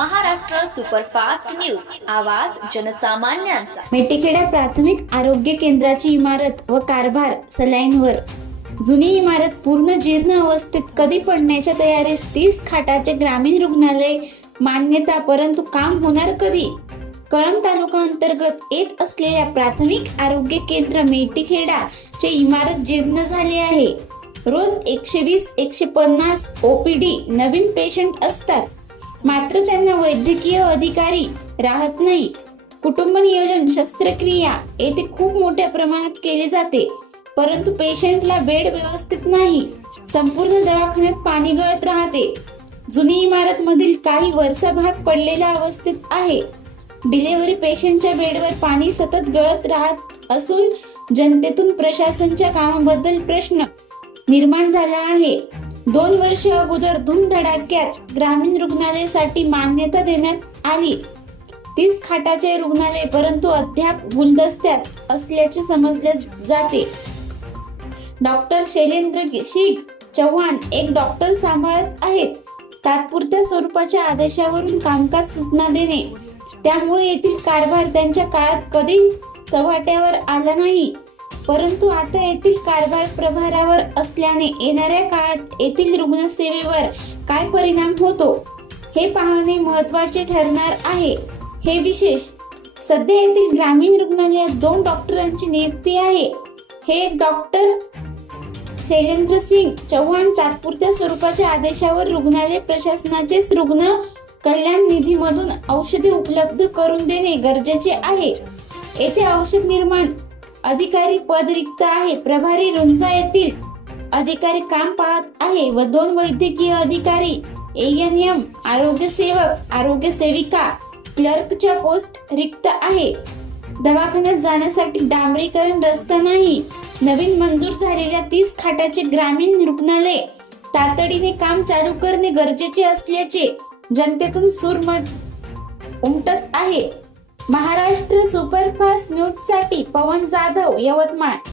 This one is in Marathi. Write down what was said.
Maharashtra superfast news. आवाज जनसामान्यांचा. मेटीखेडा प्राथमिक आरोग्य केंद्राची इमारत व कारभार सलाईनवर. जुनी इमारत पूर्ण जीर्ण अवस्थेत कधी पडण्याच्या तयारीस तीस खाटाचे ग्रामीण रुग्णालय मान्यता परंतु काम होणार कधी? कळंब तालुका अंतर्गत येत असलेल्या प्राथमिक आरोग्य केंद्र मेटीखेडा चे इमारत जीर्ण झाली आहे. रोज एकशे वीस एकशे पन्नास ओपीडी नवीन पेशंट असतात. मात्र त्यांना वैद्यकीय अधिकारी राहत नाही. कुटुंब नियोजन शस्त्रक्रिया येथे खूप मोठ्या प्रमाणात केले जाते. परंतु पेशंटला बेड व्यवस्थित नाही. संपूर्ण दवाखान्यात पाणी गळत राहते. जुनी इमारत मधील काही वरचा भाग पडलेल्या अवस्थेत आहे. डिलेव्हरी पेशंटच्या बेडवर पाणी सतत गळत राहत असून जनतेतून प्रशासनच्या कामाबद्दल प्रश्न निर्माण झाला आहे. दोन वर्ष अगोदर धूमधडाक्यात ग्रामीण रुग्णालयासाठी मान्यता देण्यात आली. तीस खाटाचे रुग्णालय परंतु अद्याप गुलदस्त्यात असल्याचे समजले जाते. डॉक्टर शैलेंद्र शीग चव्हाण एक डॉक्टर सांभाळत आहेत. तात्पुरत्या स्वरूपाच्या आदेशावरून कामकाज सूचना देणे. त्यामुळे येथील कारभार त्यांच्या काळात कधी चव्हाट्यावर आला नाही. परंतु आता येथील कारभार प्रभारावर असल्याने येणाऱ्या काळात येथील रुग्णसेवेवर काय परिणाम होतो हे पाहणे महत्त्वाचे ठरणार आहे. हे विशेष सध्या येथील ग्रामीण रुग्णालयात दोन डॉक्टरांची नियुक्ती आहे. हे एक डॉक्टर शैलेंद्र सिंग चव्हाण तात्पुरत्या स्वरूपाच्या आदेशावर रुग्णालय प्रशासनाचेच रुग्ण कल्याण निधीमधून औषधे उपलब्ध करून देणे गरजेचे आहे. येथे औषध निर्माण अधिकारी पद रिक्त आहे. प्रभारी रुंजा येथील अधिकारी काम पाहत आहे व दोन वैद्यकीय अधिकारी एएनएम आरोग्य सेवक आरोग्य सेविका क्लर्कच्या पोस्ट रिक्त आहे. दवाखान्यात जाण्यासाठी डांबरीकरण रस्ता नाही. नवीन मंजूर झालेल्या तीस खाटाचे ग्रामीण रुग्णालय. तातडीने काम चालू करणे गरजेचे असल्याचे जनतेतून सूर उमटत आहे. महाराष्ट्र सुपरफास्ट न्यूजसाठी पवन जाधव यवतमाळ.